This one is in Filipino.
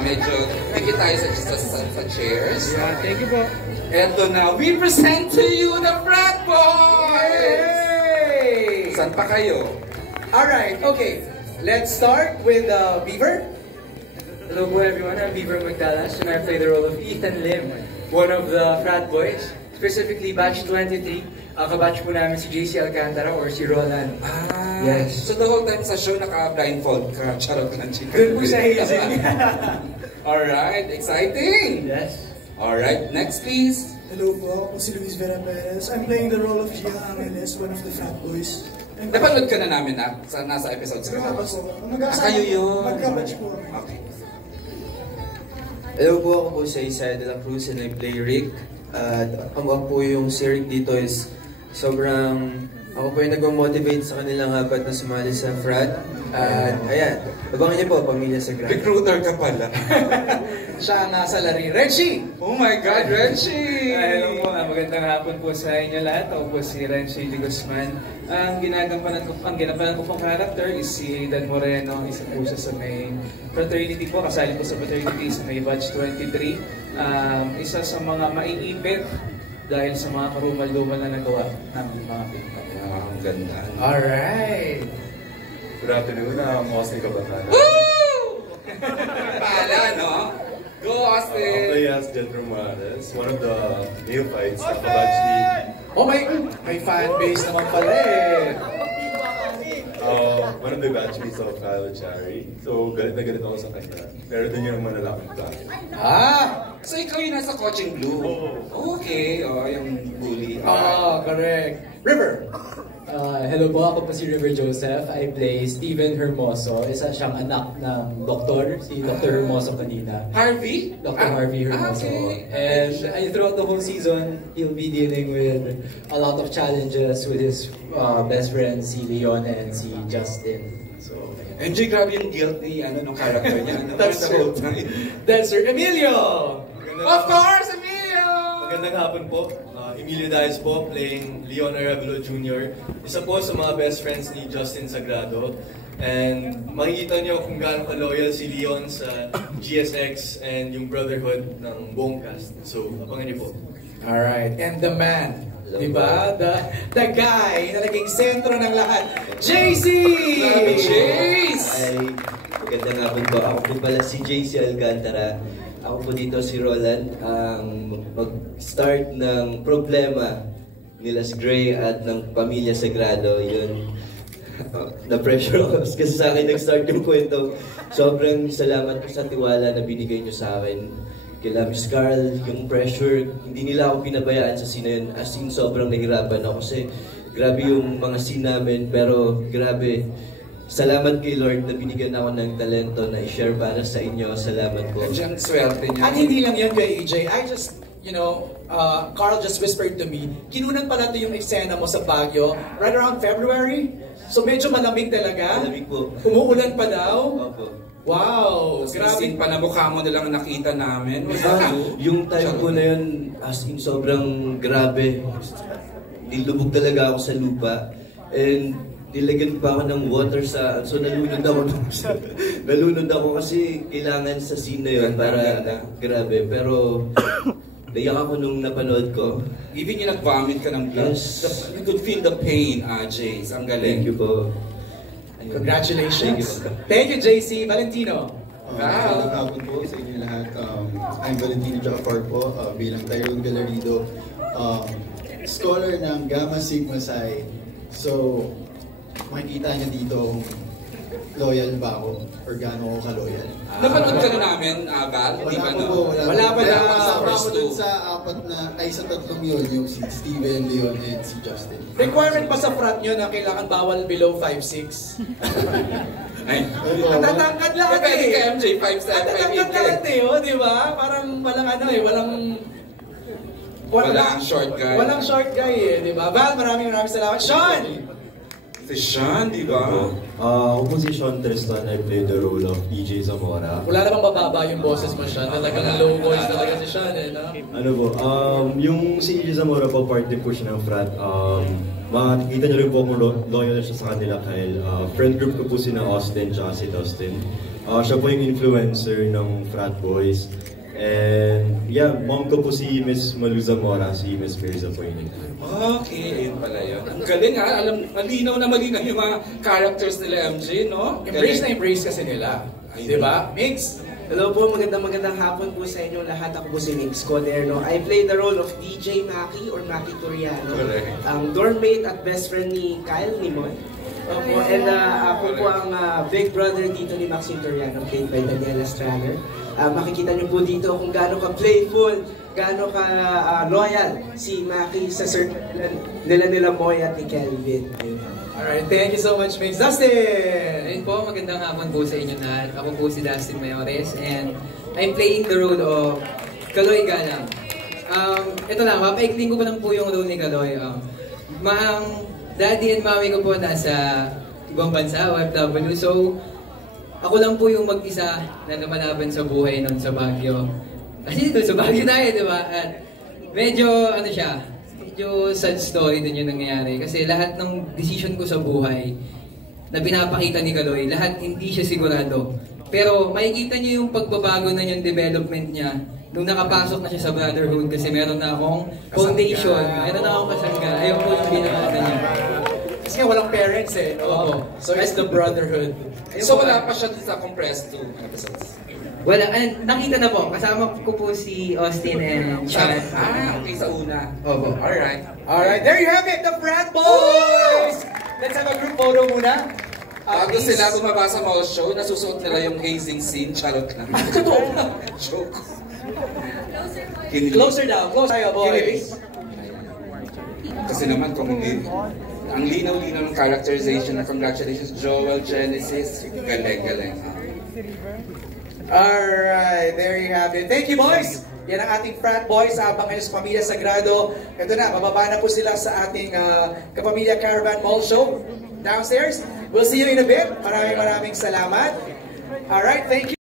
medyo higit tayo sa chairs. Yeah, thank you po. Eto na, we present to you the Frat Boys! Yay! Saan pa kayo? Alright, okay. Let's start with Beaver. Hello po everyone, I'm Beaver Magdalas and I play the role of Ethan Lim, one of the Frat Boys, specifically batch 23. Kabatch po namin si JC Alcantara or si Roland. Yes. So the whole time sa show, naka-blindfold ka. Charot lang, chika. Doon po sa hazing. Alright, exciting! Yes. Alright, next please. Hello po, ako si Luis Vera Perez. I'm playing the role of Gia Angeles, one of the Frat Boys. Napanood ka na namin nasa episodes ka. Kayo yun. Magkabatch po. Okay. Hello po, ako po si Isaiah de la Cruz and I play Rick. At ang po yung si Rick dito is sobrang ako po yung nag-motivate sa kanilang apat na sumali sa frat. At ayan, abangan niyo po, Pamilya Sagrada. Recruiter ka pala. Siya ang nasa lari. Renchi! Oh my God, Renchi! Hello po, magandang hapon po sa inyo lahat. Ako po si Renchi de Guzman. Ang ginampanan ko pong character is si Aidan Moreno. Isa po siya sa may fraternity po. Kasali po sa fraternity sa may batch 23. Isa sa mga maiipit dahil sa mga karumal-dumal na nagawa ng mga pinto. Ang ganda. Alright! Good afternoon, Austin Kabatana. Woo! Pala, no? Go, Austin! I play as Jet Romanes, one of the neophytes sa Kabatch League. Oh may fan base naman pala eh! One of the batchmates of Kyle Chari. So, galit na galit ako sa kanya. Pero doon yung manalakot sa akin. So ikaw yung nasa Coaching Blue? Okay, yung bully. Correct. River! Hello po, ako po si River Joseph. I play Steven Hermoso. Isa siyang anak ng doktor, si Dr. Hermoso kanina. Harvey? Dr. Harvey Hermoso. Okay. And throughout the whole season, he'll be dealing with a lot of challenges with his best friends, si Leon and si Justin. So, MJ, grabe yung guilt ni nung character niya. That's true. That's Sir Emilio! Of course, Emilio! Magandang hapon po. Emilio Diaz po, playing Leon Arevalo Jr. Isa po sa mga best friends ni Justin Sagrado. And makikita niyo kung gaano ka-loyal si Leon sa GSX and yung brotherhood ng buong cast. So, abangan niyo po. Alright, and the man, diba? The guy na naging sentro ng lahat, JC! Jace! Ay, magandang hapon po. Ako po pala si JC Alcantara. Ako po dito si Roland, ang mag-start ng problema nila si Gray at ng Pamilya Sagrado. Yun, na-pressure ako kasi sa akin nag-start yung kwento. Sobrang salamat po sa tiwala na binigay nyo sa akin. Kila Miss Carl, yung pressure, hindi nila ako pinabayaan sa scene yun. As in, sobrang nahirapan ako kasi grabe yung mga scene namin, pero grabe. Salamat kay Lord na binigyan ako ng talento na i-share para sa inyo. Salamat po. Diyan, swerte niya. At hindi lang yan kay AJ, I just, Carl just whispered to me, kinunan pala ito yung eksena mo sa Baguio, right around February. So medyo malamig talaga. Malamig po. Umuulan pa daw. Opo. Wow! Grabe pa na mukha mo nilang nakita namin. Yung time ko na yun, as in sobrang grabe. Nilubog talaga ako sa lupa. And nilagyan pa ako ng water so nalunod ako. Nalunod ako kasi kailangan sa scene na yun para grabe. Pero naiyak ako nung napanood ko. Even yung nag-vomit ka ng blood, you could feel the pain, Jace. Ang galing. Thank you po. Congratulations. Thank you, JC. Valentino. Magandang hapon po sa inyo lahat. I'm Valentino Jafar po, bilang Tyrone Galarido, scholar ng Gamma Sigma Psi. So, makikita niyo dito kung loyal ba ako or gaano ako ka-loyal. Napanood ka na namin, Val? Wala pa na. Kasama ko dun sa sa tatlong yun, yung si Steven, Leon, and si Justin. Requirement pa sa frat nyo na kailangan bawal below 5'6"? Ay, tatangkad lahat eh. Pwede ka MJ, 5'7", tatangkad lahat eh, di ba? Parang walang walang short guy. Walang short guy eh, di ba? Val, maraming salamat. Sean! Si Sean, di ba? Ako po si Sean Tristan. I played the role of EJ Zamora. Wala namang bababa yung boses mo siya. Talagang low voice talaga si Sean eh, no? Ano po, yung si EJ Zamora po, part din po siya ng frat. Makikita niyo rin po kung loyal siya sa kanila dahil friend group ko po si na Austin tsaka si Dustin. Siya po yung influencer ng frat boys. And yeah, mom ko po si Miss Malu Zamora, si Miss Mirza po yun. Okay, ayun pala yun. Ang galing ha, malinaw na malinaw yung mga characters nila MJ, no? Embrace na embrace kasi nila. Di ba? Mix! Hello po, magandang hapon po sa inyong lahat. Ako po si Mix Coderno. I play the role of DJ Maki or Maki Toriano. Ang dormmate at best friend ni Kyle Nimoy. Opo, and ako po ang big brother dito ni Maxine Toriano, played by Daniela Stranger. Makikita niyo po dito kung gaano ka playful, gaano ka loyal si Maki sa circle nila Moy at ni Kelvin. Alright, thank you so much, Mix. Dustin! Ayun po, magandang hapon po sa inyo lahat. Ako po si Dustin Mayores and I'm playing the role of Kaloy Galang. Ito lang, papaikling ko pa lang po yung role ni Kaloy. Daddy and mami ko po nasa ibang bansa, OFW. So, ako lang po yung mag-isa na lumalaban sa buhay nun sa Baguio. Kasi dito sa Baguio tayo, di ba? At medyo, medyo sad story din yung nangyayari. Kasi lahat ng decision ko sa buhay na pinapakita ni Kaloy, lahat hindi siya sigurado. Pero makikita niyo yung pagbabago na yung development niya nung nakapasok na siya sa brotherhood kasi meron na akong foundation, meron na akong kasangga. Ayun po yung binakata niya. Kasi nga walang parents eh. No? So it's the brotherhood. So wala pa siya sa compressed 2 episodes? Wala, nakita na po. Kasama ko po si Austin and Sean. Okay, sa una. Opo. Alright. Alright, there you have it, the Frat Boys! Let's have a group photo muna. Bago sila bumaba sa mall show, nasusuot nila yung hazing scene. Charot lang. Totoo na. Joke. Closer down, closer tayo, boys. Kasi naman, kung hindi, ang linaw-linaw ng characterization na congratulations, Joel, Genesis, galing. Alright, there you have it. Thank you, boys! Yan ang ating Frat Boys, abang kayo sa Pamilya Sagrado. Ito na, bababa na po sila sa ating Kapamilya Caravan Mall Show downstairs. We'll see you in a bit. Maraming salamat. Alright, thank you.